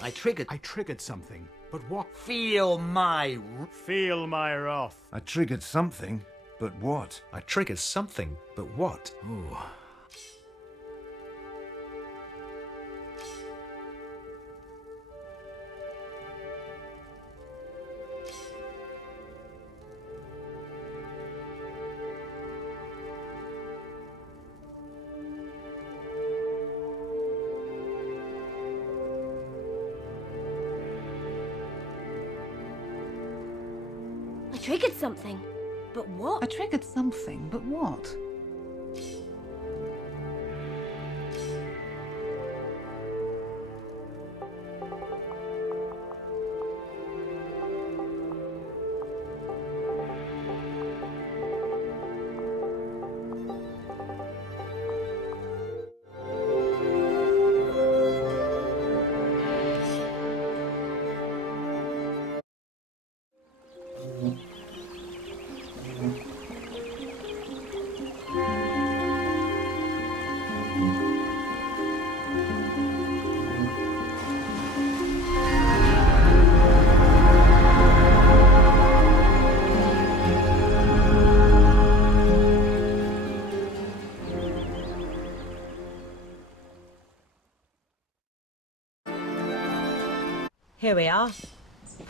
I triggered... I triggered something, but what? Feel my wrath. I triggered something, but what? I triggered something, but what? Ooh. I triggered something, but what? I triggered something, but what? Here we are,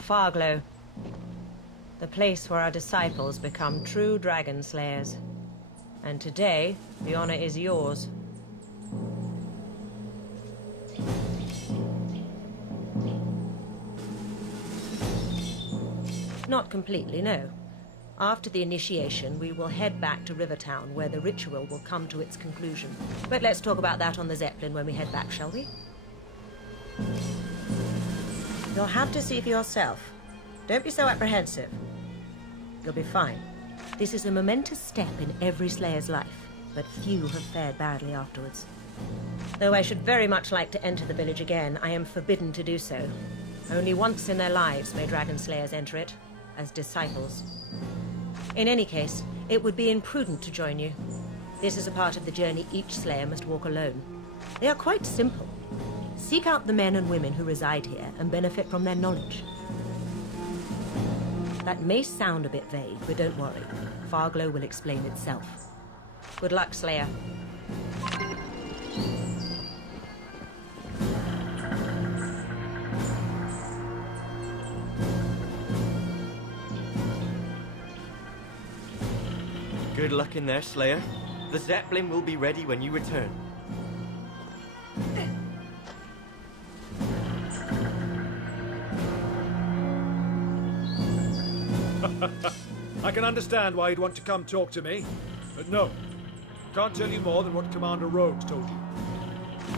Farglow, the place where our disciples become true dragon slayers. And today, the honor is yours. Not completely, no. After the initiation, we will head back to Rivertown, where the ritual will come to its conclusion. But let's talk about that on the Zeppelin when we head back, shall we? You'll have to see for yourself. Don't be so apprehensive. You'll be fine. This is a momentous step in every Slayer's life, but few have fared badly afterwards. Though I should very much like to enter the village again, I am forbidden to do so. Only once in their lives may Dragon Slayers enter it, as disciples. In any case, it would be imprudent to join you. This is a part of the journey each Slayer must walk alone. They are quite simple. Seek out the men and women who reside here and benefit from their knowledge. That may sound a bit vague, but don't worry. Farglow will explain itself. Good luck, Slayer. Good luck in there, Slayer. The Zeppelin will be ready when you return. I can understand why you'd want to come talk to me, but no. Can't tell you more than what Commander Rhodes told you.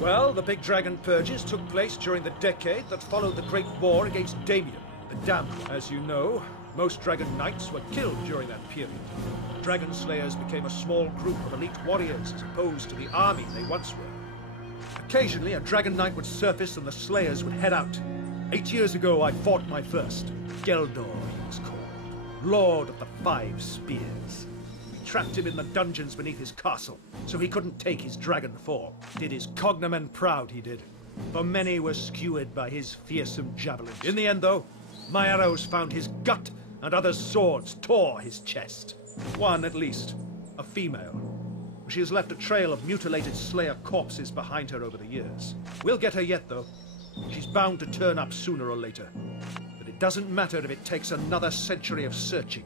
Well, the big dragon purges took place during the decade that followed the Great War against Damien, the Damned. As you know, most Dragon Knights were killed during that period. Dragon Slayers became a small group of elite warriors as opposed to the army they once were. Occasionally, a Dragon Knight would surface and the Slayers would head out. 8 years ago, I fought my first. Geldor, he was called. Lord of the Five Spears. We trapped him in the dungeons beneath his castle, so he couldn't take his dragon form. Did his cognomen proud, he did. For many were skewered by his fearsome javelins. In the end, though, my arrows found his gut, and others' swords tore his chest. One, at least, a female. She has left a trail of mutilated Slayer corpses behind her over the years. We'll get her yet, though. She's bound to turn up sooner or later. But it doesn't matter if it takes another century of searching.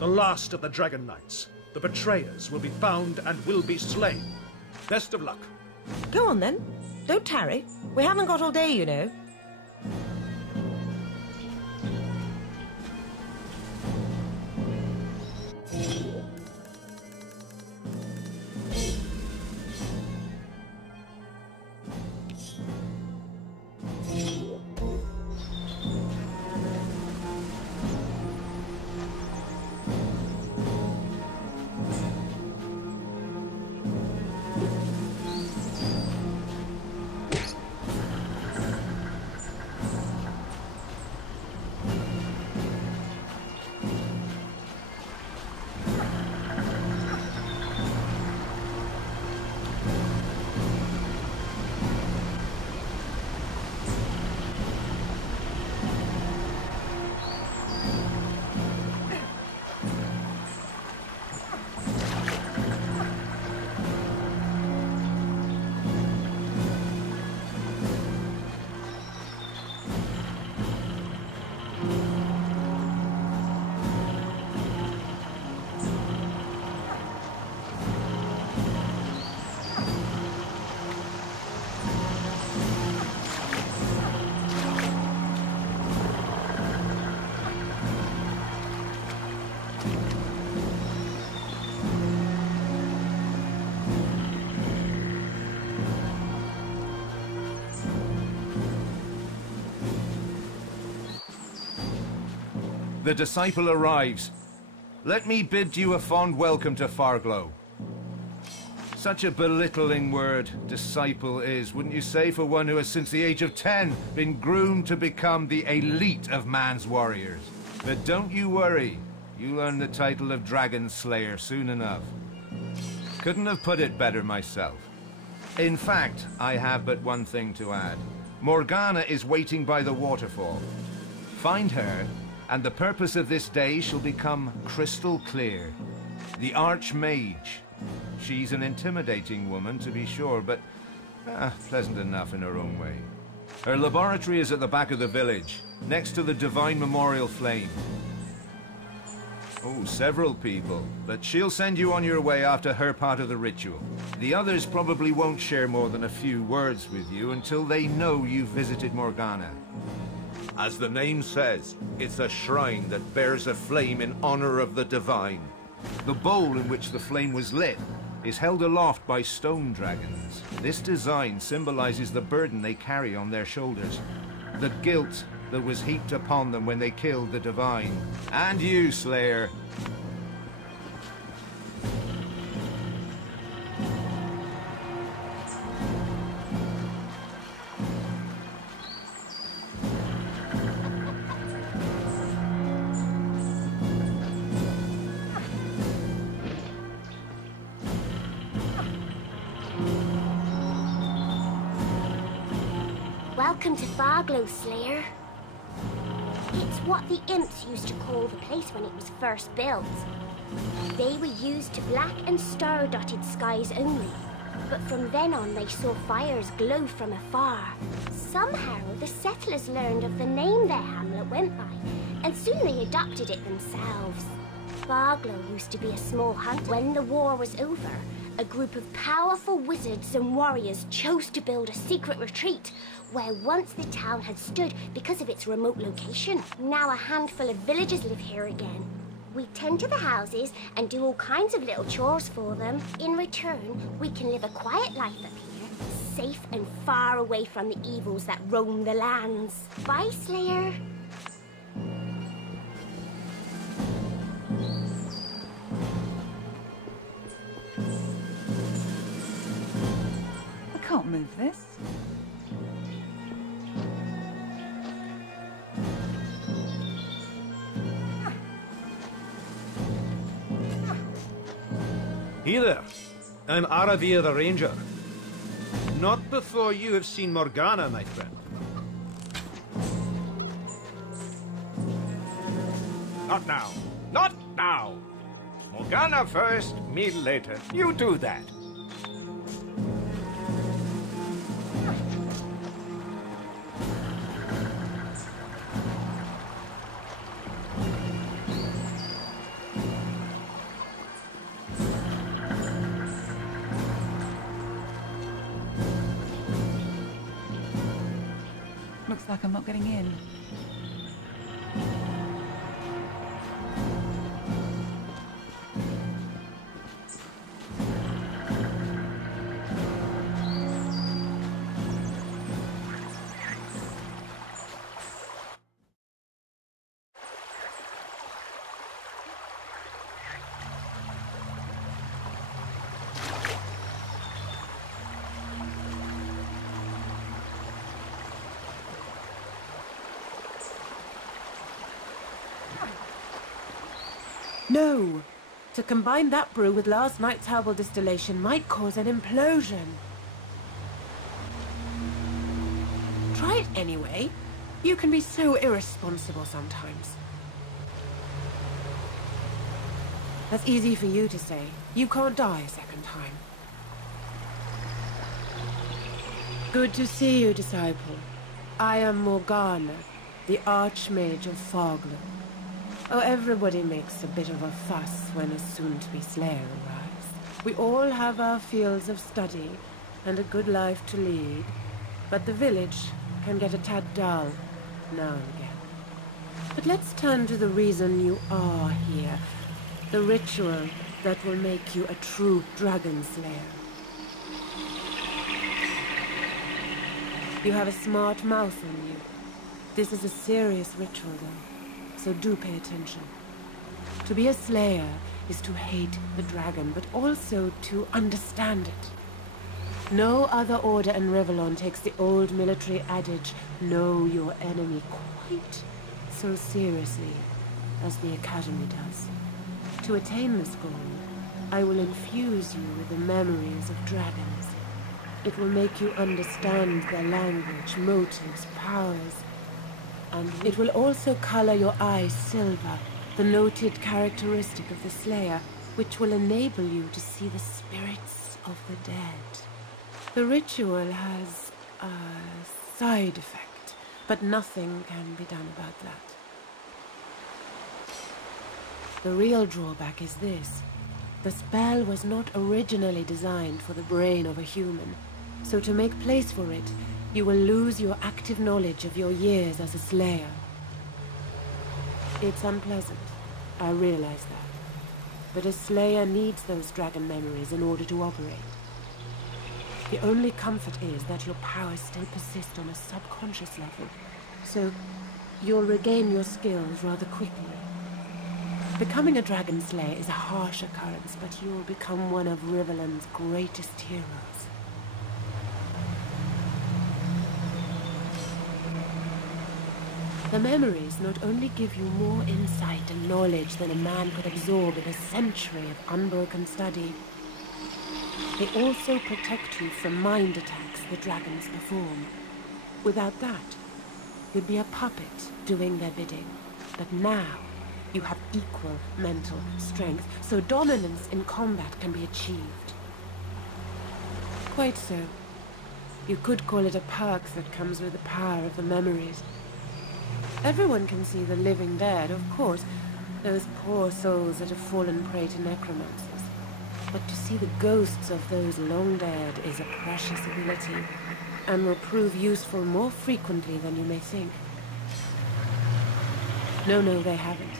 The last of the Dragon Knights, the betrayers, will be found and will be slain. Best of luck. Go on, then. Don't tarry. We haven't got all day, you know. The disciple arrives. Let me bid you a fond welcome to Farglow. Such a belittling word, disciple is, wouldn't you say, for one who has since the age of 10 been groomed to become the elite of man's warriors. But don't you worry, you'll earn the title of Dragon Slayer soon enough. Couldn't have put it better myself. In fact, I have but one thing to add. Morgana is waiting by the waterfall. Find her, and the purpose of this day shall become crystal clear. The Archmage. She's an intimidating woman, to be sure, but pleasant enough in her own way. Her laboratory is at the back of the village, next to the Divine Memorial Flame. Oh, several people, but she'll send you on your way after her part of the ritual. The others probably won't share more than a few words with you until they know you've visited Morgana. As the name says, it's a shrine that bears a flame in honor of the divine. The bowl in which the flame was lit is held aloft by stone dragons. This design symbolizes the burden they carry on their shoulders, the guilt that was heaped upon them when they killed the divine. And you, Slayer. Welcome to Farglow, Slayer. It's what the imps used to call the place when it was first built. They were used to black and star-dotted skies only, but from then on they saw fires glow from afar. Somehow the settlers learned of the name their hamlet went by, and soon they adopted it themselves. Farglow used to be a small hunt. When the war was over, a group of powerful wizards and warriors chose to build a secret retreat where once the town had stood because of its remote location. Now a handful of villagers live here again. We tend to the houses and do all kinds of little chores for them. In return, we can live a quiet life up here, safe and far away from the evils that roam the lands. Bye, Slayer. I can't move this. Hey there. I'm Aravir the Ranger. Not before you have seen Morgana, my friend. Not now. Not now. Morgana first, me later. You do that. Looks like I'm not getting in. No! To combine that brew with last night's herbal distillation might cause an implosion. Try it anyway. You can be so irresponsible sometimes. That's easy for you to say. You can't die a second time. Good to see you, disciple. I am Morgana, the Archmage of Farglow. Oh, everybody makes a bit of a fuss when a soon-to-be Slayer arrives. We all have our fields of study and a good life to lead, but the village can get a tad dull now and again. But let's turn to the reason you are here, the ritual that will make you a true dragon slayer. You have a smart mouth on you. This is a serious ritual, though. so do pay attention. To be a slayer is to hate the dragon, but also to understand it. No other order in Rivellon takes the old military adage, know your enemy, quite so seriously as the Academy does. To attain this goal, I will infuse you with the memories of dragons. It will make you understand their language, motives, powers, and it will also color your eyes silver, the noted characteristic of the Slayer, which will enable you to see the spirits of the dead. The ritual has a side effect, but nothing can be done about that. The real drawback is this. The spell was not originally designed for the brain of a human, so to make place for it, you will lose your active knowledge of your years as a Slayer. It's unpleasant, I realize that. But a Slayer needs those dragon memories in order to operate. The only comfort is that your powers still persist on a subconscious level, so you'll regain your skills rather quickly. Becoming a Dragon Slayer is a harsh occurrence, but you'll become one of Rivellon's greatest heroes. The memories not only give you more insight and knowledge than a man could absorb in a century of unbroken study, they also protect you from mind attacks the dragons perform. Without that, you'd be a puppet doing their bidding. But now, you have equal mental strength, so dominance in combat can be achieved. Quite so. You could call it a perk that comes with the power of the memories. Everyone can see the living dead, of course, those poor souls that have fallen prey to necromancers. But to see the ghosts of those long dead is a precious ability, and will prove useful more frequently than you may think. No, they haven't.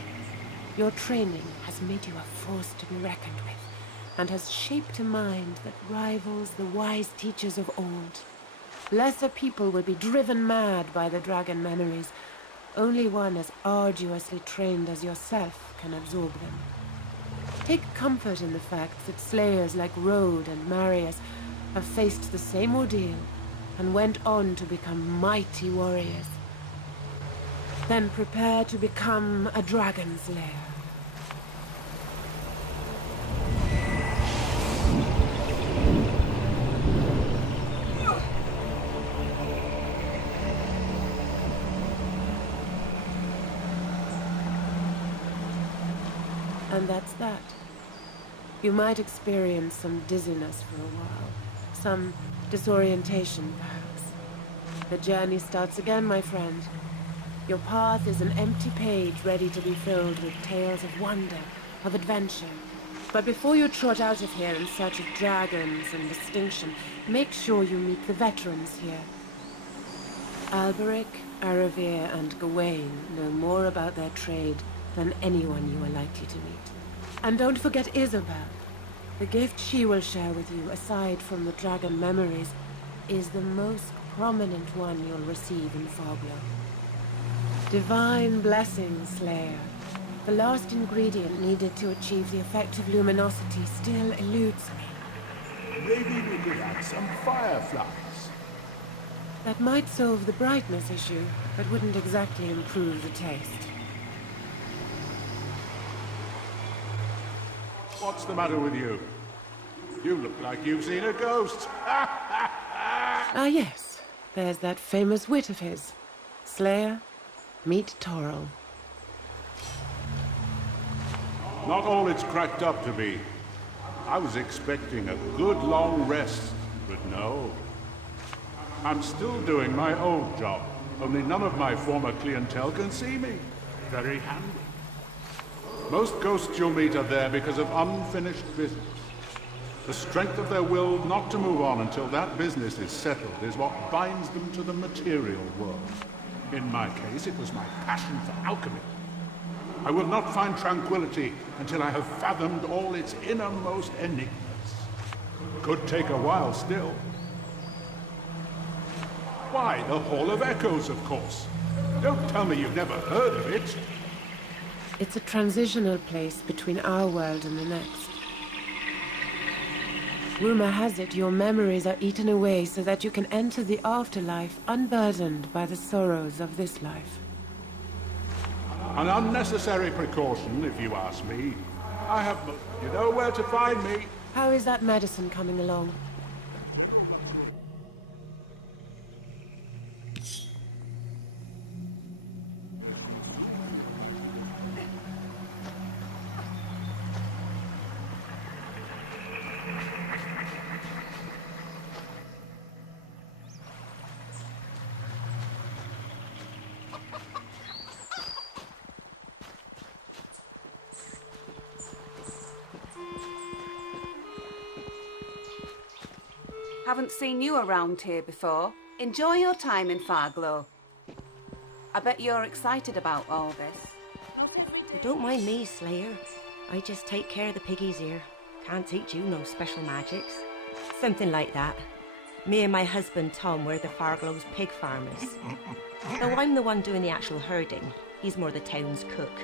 Your training has made you a force to be reckoned with, and has shaped a mind that rivals the wise teachers of old. Lesser people would be driven mad by the dragon memories. Only one as arduously trained as yourself can absorb them. Take comfort in the fact that slayers like Rode and Marius have faced the same ordeal and went on to become mighty warriors. Then prepare to become a Dragon Slayer. And that's that. You might experience some dizziness for a while, some disorientation, perhaps. The journey starts again, my friend. Your path is an empty page ready to be filled with tales of wonder, of adventure. But before you trot out of here in search of dragons and distinction, make sure you meet the veterans here. Alberic, Aravir, and Gawain know more about their trade than anyone you are likely to meet. And don't forget Isabel. The gift she will share with you, aside from the dragon memories, is the most prominent one you'll receive in Foglow. Divine blessing, Slayer. The last ingredient needed to achieve the effect of luminosity still eludes me. Maybe we could add some fireflies. That might solve the brightness issue, but wouldn't exactly improve the taste. What's the matter with you? You look like you've seen a ghost. Ah, yes. There's that famous wit of his. Slayer, meet Toril. Not all it's cracked up to be. I was expecting a good long rest, but no. I'm still doing my old job, only none of my former clientele can see me. Very handy. Most ghosts you'll meet are there because of unfinished business. The strength of their will not to move on until that business is settled is what binds them to the material world. In my case, it was my passion for alchemy. I will not find tranquility until I have fathomed all its innermost enigmas. Could take a while still. Why, the Hall of Echoes, of course. Don't tell me you've never heard of it. It's a transitional place between our world and the next. Rumor has it your memories are eaten away so that you can enter the afterlife unburdened by the sorrows of this life. An unnecessary precaution, if you ask me. I have... You know where to find me. How is that medicine coming along? Haven't seen you around here before. Enjoy your time in Farglow. I bet you're excited about all this. Don't mind me, Slayer. I just take care of the piggies here. Can't teach you no special magics. Something like that. Me and my husband Tom were the Farglow's pig farmers. Though I'm the one doing the actual herding, he's more the town's cook.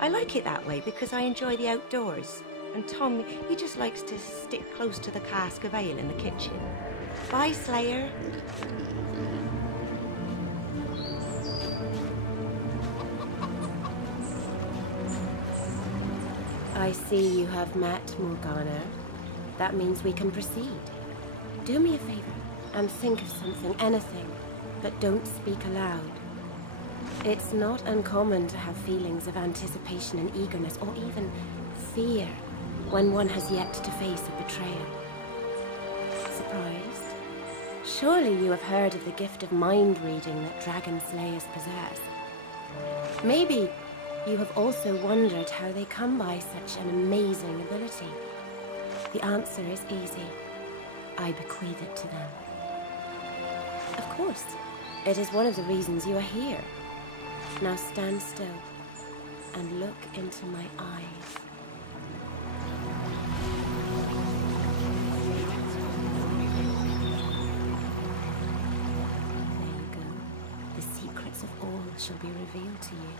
I like it that way because I enjoy the outdoors. And Tom, he just likes to stick close to the cask of ale in the kitchen. Bye, Slayer. I see you have met Morgana. That means we can proceed. Do me a favor and think of something, anything, but don't speak aloud. It's not uncommon to have feelings of anticipation and eagerness, or even fear, when one has yet to face a betrayal. Surprised? Surely you have heard of the gift of mind reading that dragon slayers possess. Maybe you have also wondered how they come by such an amazing ability. The answer is easy. I bequeath it to them. Of course, it is one of the reasons you are here. Now stand still and look into my eyes. Of all shall be revealed to you.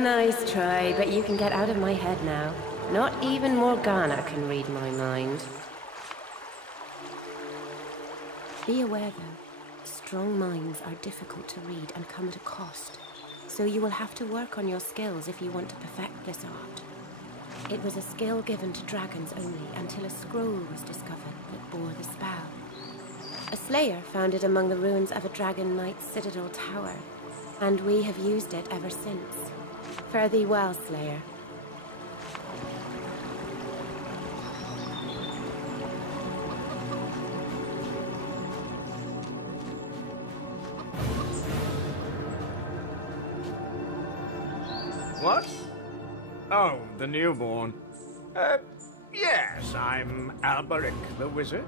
Nice try, but you can get out of my head now. Not even Morgana can read my mind. Be aware, though, strong minds are difficult to read and come at a cost. So you will have to work on your skills if you want to perfect this art. It was a skill given to dragons only until a scroll was discovered that bore the spell. A slayer found it among the ruins of a Dragon Knight Citadel tower, and we have used it ever since. Fare thee well, Slayer. What? Oh, the newborn. Yes, I'm Alberic the Wizard.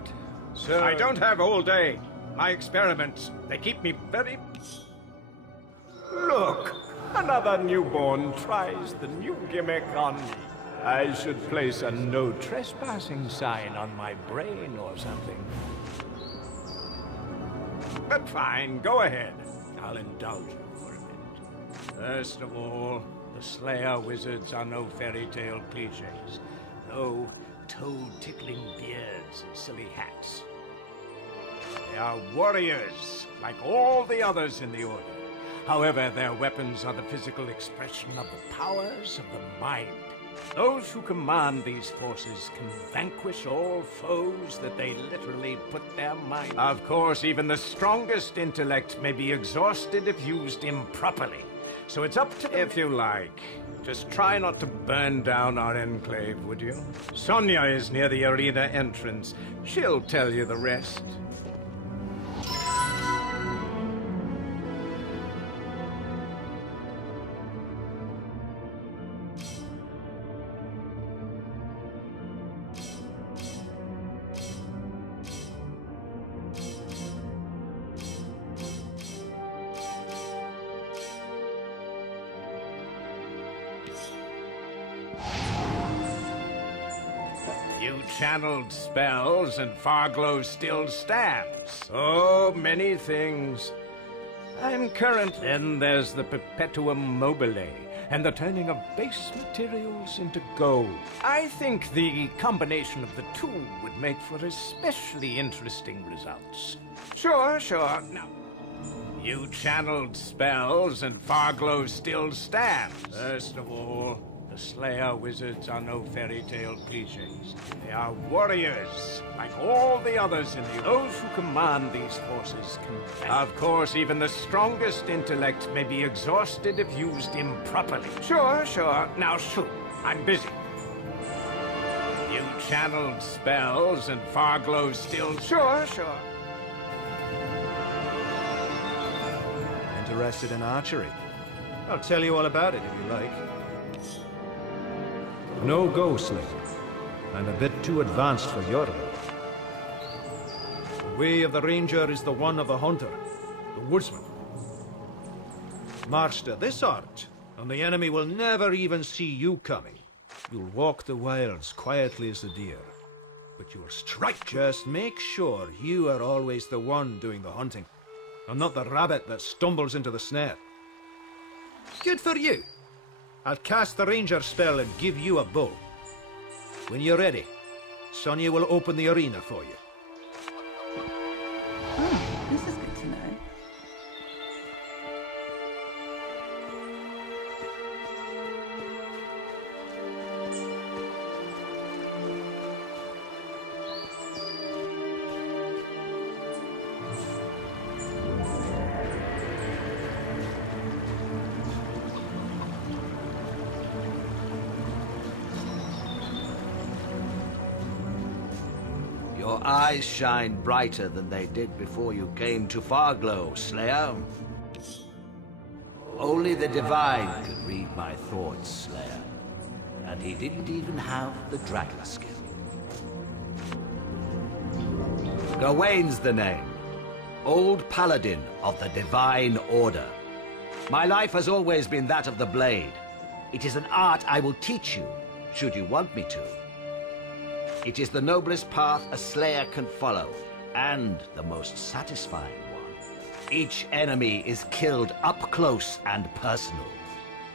So I don't have all day. My experiments, they keep me very... Look, another newborn tries the new gimmick on me. I should place a no trespassing sign on my brain or something. But fine, go ahead. I'll indulge you for a minute. First of all, the Slayer wizards are no fairy tale cliches. No toad-tickling beards and silly hats. They are warriors, like all the others in the Order. However, their weapons are the physical expression of the powers of the mind. Those who command these forces can vanquish all foes that they literally put their mind. Of course, even the strongest intellect may be exhausted if used improperly. So it's up to... If you like. Just try not to burn down our enclave, would you? Sonia is near the arena entrance. She'll tell you the rest. You channeled spells and Farglow still stands. So many things. I'm current. Then there's the Perpetuum Mobile and the turning of base materials into gold. I think the combination of the two would make for especially interesting results. Sure. Now, you channeled spells and Farglow still stands. First of all, the Slayer wizards are no fairy tale cliches. They are warriors, like all the others in the... Those who command these forces can... Of course, even the strongest intellect may be exhausted if used improperly. Sure. Now shoot, I'm busy. You channeled spells and Farglow still... Sure. Interested in archery? I'll tell you all about it if you like. No go, Slinger. I'm a bit too advanced for your level. The way of the ranger is the one of the hunter, the woodsman. Master this art, and the enemy will never even see you coming. You'll walk the wilds quietly as a deer, but you'll strike. Just make sure you are always the one doing the hunting, and not the rabbit that stumbles into the snare. Good for you! I'll cast the ranger spell and give you a bow. When you're ready, Sonia will open the arena for you. Oh, this is good to know. Your eyes shine brighter than they did before you came to Farglow, Slayer. Only the Divine could read my thoughts, Slayer. And he didn't even have the dragon skill. Gawain's the name. Old Paladin of the Divine Order. My life has always been that of the blade. It is an art I will teach you, should you want me to. It is the noblest path a slayer can follow, and the most satisfying one. Each enemy is killed up close and personal.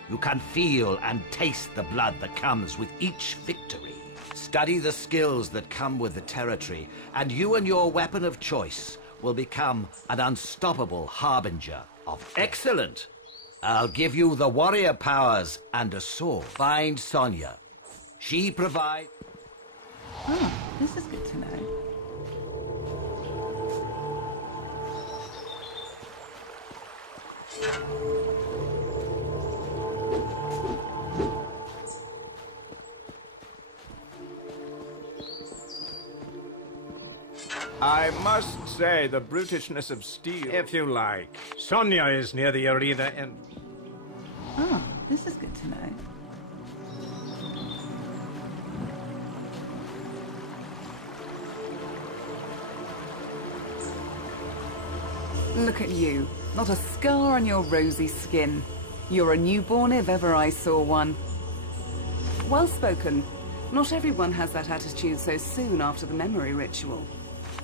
You can feel and taste the blood that comes with each victory. Study the skills that come with the territory, and you and your weapon of choice will become an unstoppable harbinger of excellent. I'll give you the warrior powers and a sword. Find Sonia. She provides... Oh, this is good to know. I must say, the brutishness of steel, if you like. Sonia is near the arena and... Oh, this is good to know. Look at you. Not a scar on your rosy skin. You're a newborn if ever I saw one. Well spoken. Not everyone has that attitude so soon after the memory ritual.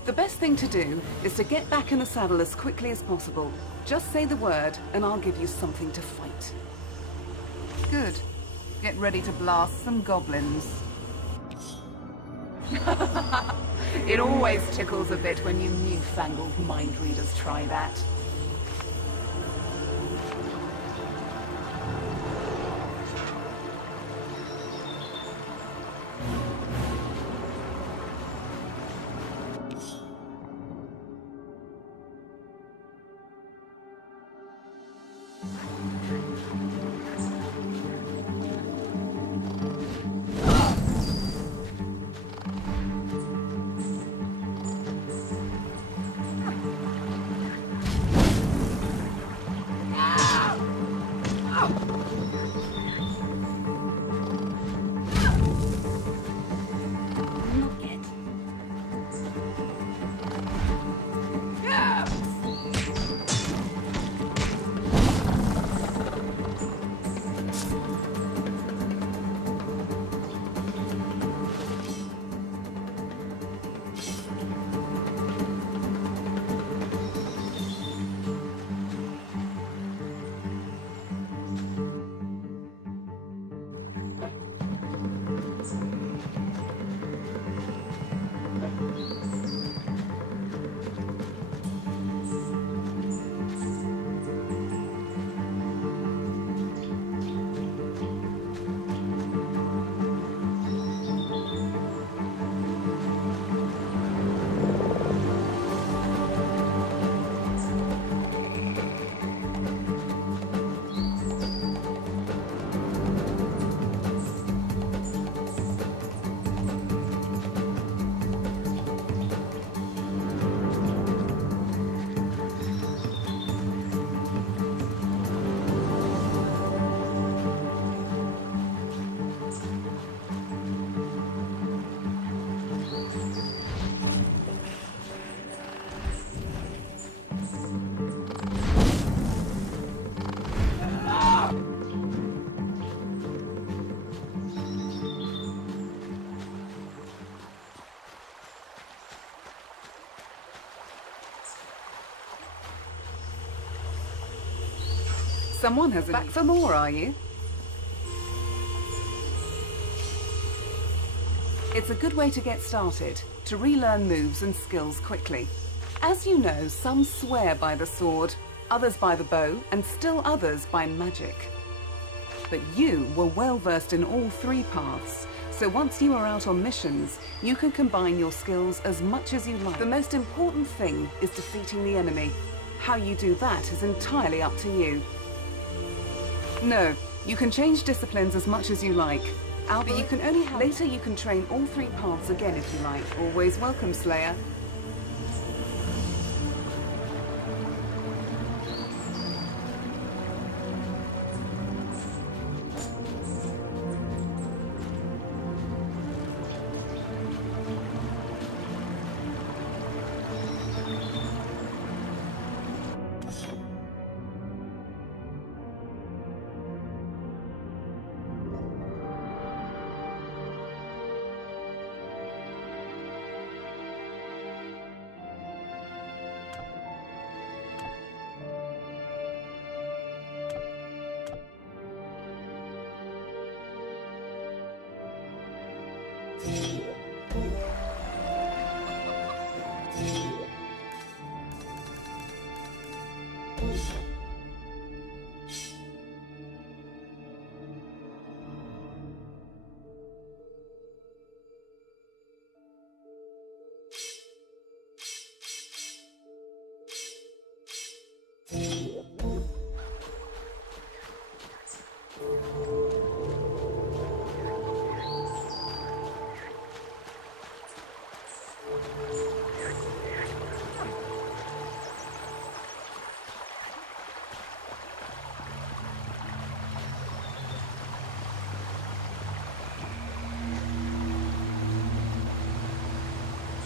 The best thing to do is to get back in the saddle as quickly as possible. Just say the word, and I'll give you something to fight. Good. Get ready to blast some goblins. It always tickles a bit when you newfangled mind readers try that. Someone has back for more, are you? It's a good way to get started, to relearn moves and skills quickly. As you know, some swear by the sword, others by the bow, and still others by magic. But you were well versed in all three paths, so once you are out on missions, you can combine your skills as much as you like. The most important thing is defeating the enemy. How you do that is entirely up to you. No, you can change disciplines as much as you like. But you can only have... Later you can train all three paths again if you like. Always welcome, Slayer.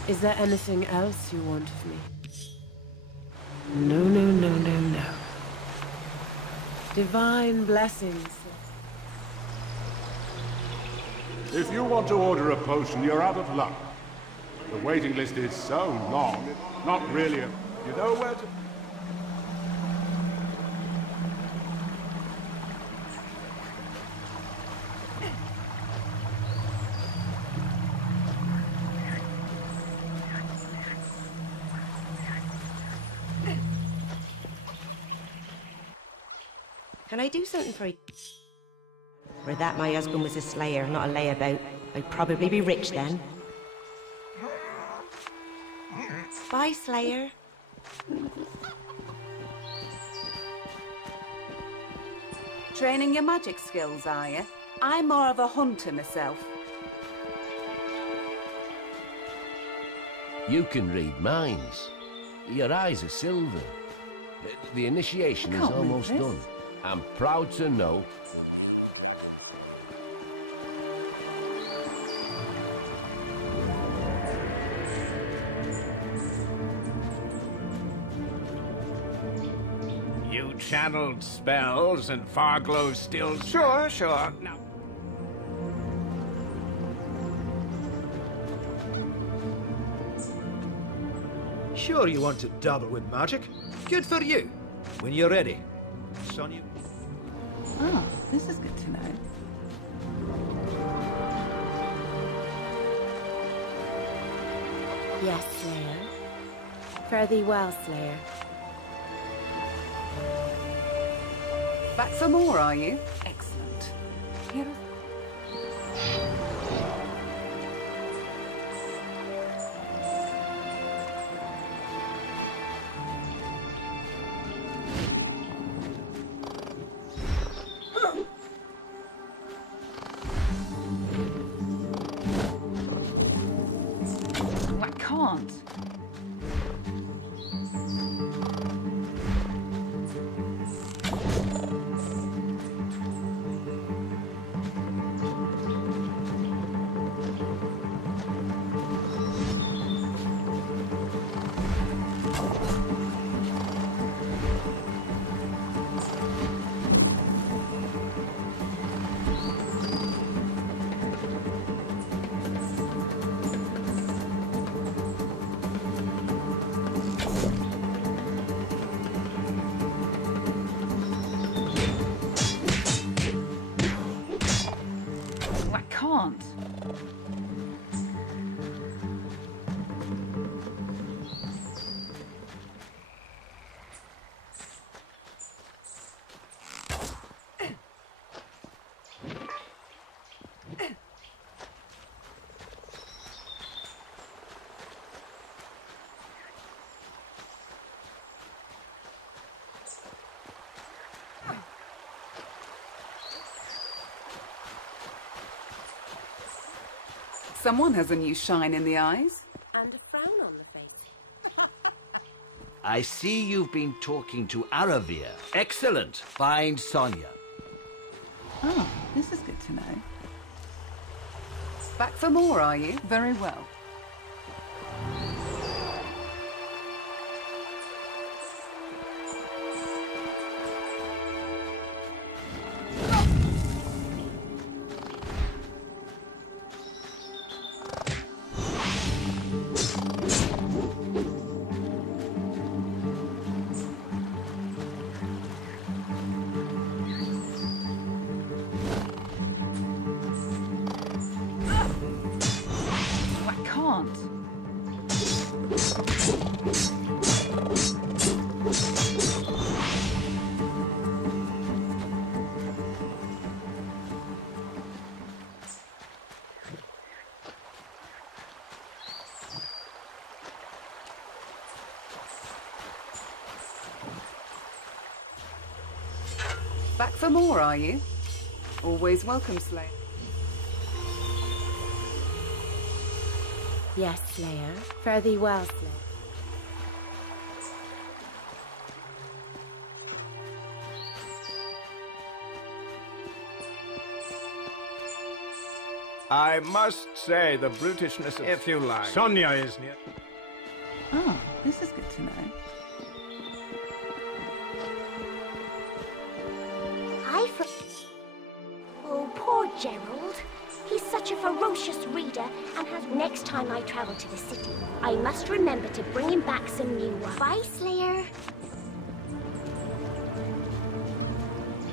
Is there anything else you want of me? No, no, no, no, no. Divine blessings. If you want to order a potion, you're out of luck. The waiting list is so long, not really a... You know where to... Can I do something for you? Were that my husband was a slayer, not a layabout, I'd probably be rich then. Bye, Slayer. Training your magic skills, are you? I'm more of a hunter myself. You can read minds. Your eyes are silver. The initiation is almost done. I'm proud to know. You channeled spells and Farglow's still... Sure. Now... Sure you want to dabble with magic? Good for you. When you're ready. Sonia... Ah, this is good to know. Yes, Slayer. Fare thee well, Slayer. Back for more, are you? Excellent. Here are... Someone has a new shine in the eyes. And a frown on the face. I see you've been talking to Aravir. Excellent. Find Sonia. Oh, this is good to know. Back for more, are you? Very well. Back for more, are you? Always welcome, Slayer. Yes, Slayer. Fare thee well, Slayer. I must say the brutishness of... If you like. Sonia is near. Oh, this is good to know. Oh, poor Gerald. He's such a ferocious reader and has... Next time I travel to the city, I must remember to bring him back some new ones. Bye, Slayer.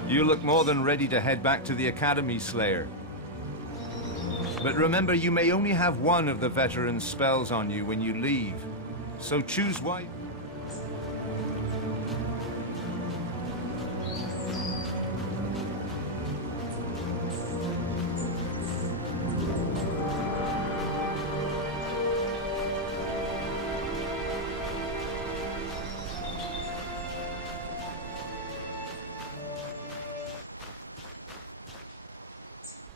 You look more than ready to head back to the Academy, Slayer. But remember, you may only have one of the veteran spells on you when you leave. So choose wisely.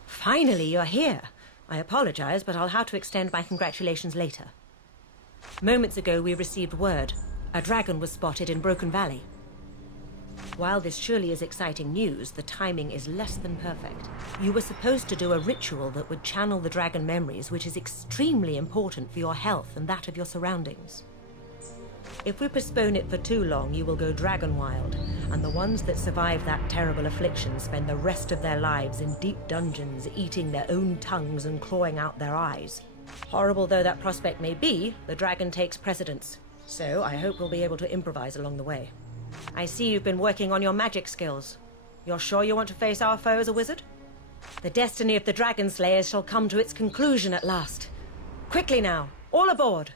Finally, you're here. I apologize, but I'll have to extend my congratulations later. Moments ago, we received word. A dragon was spotted in Broken Valley. While this surely is exciting news, the timing is less than perfect. You were supposed to do a ritual that would channel the dragon memories, which is extremely important for your health and that of your surroundings. If we postpone it for too long, you will go dragon wild, and the ones that survive that terrible affliction spend the rest of their lives in deep dungeons, eating their own tongues and clawing out their eyes. Horrible though that prospect may be, the dragon takes precedence, so I hope we'll be able to improvise along the way. I see you've been working on your magic skills. You're sure you want to face our foe as a wizard? The destiny of the Dragon Slayers shall come to its conclusion at last. Quickly now, all aboard!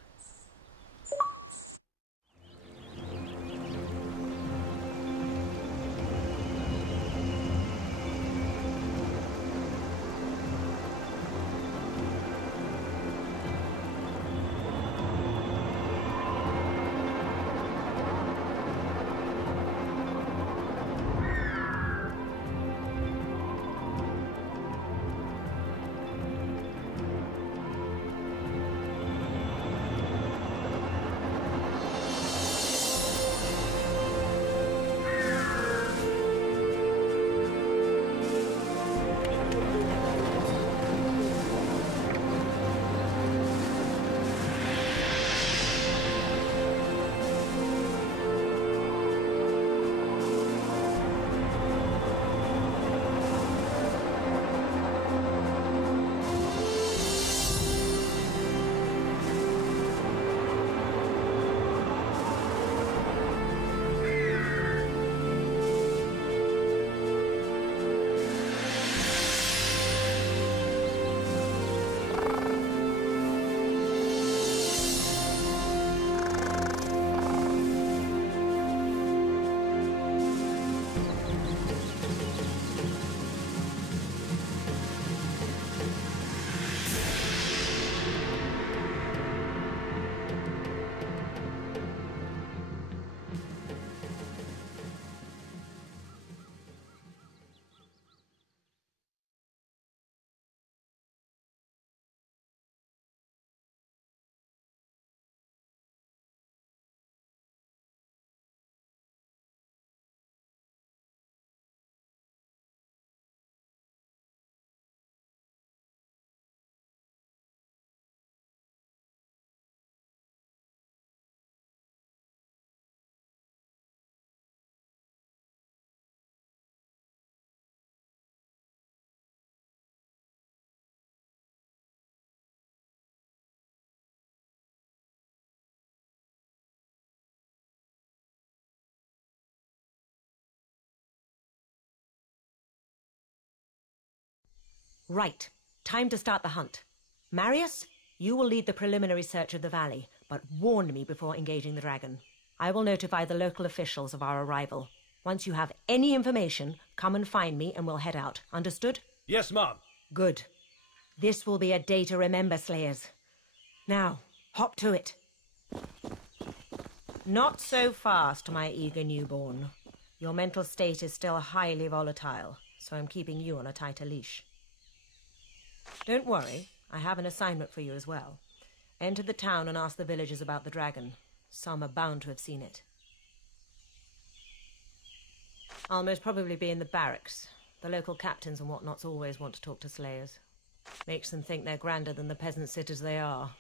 Right. Time to start the hunt. Marius, you will lead the preliminary search of the valley, but warn me before engaging the dragon. I will notify the local officials of our arrival. Once you have any information, come and find me and we'll head out. Understood? Yes, Mom. Good. This will be a day to remember, Slayers. Now, hop to it. Not so fast, my eager newborn. Your mental state is still highly volatile, so I'm keeping you on a tighter leash. Don't worry, I have an assignment for you as well. Enter the town and ask the villagers about the dragon. Some are bound to have seen it. I'll most probably be in the barracks. The local captains and whatnots always want to talk to Slayers. Makes them think they're grander than the peasant sitters they are.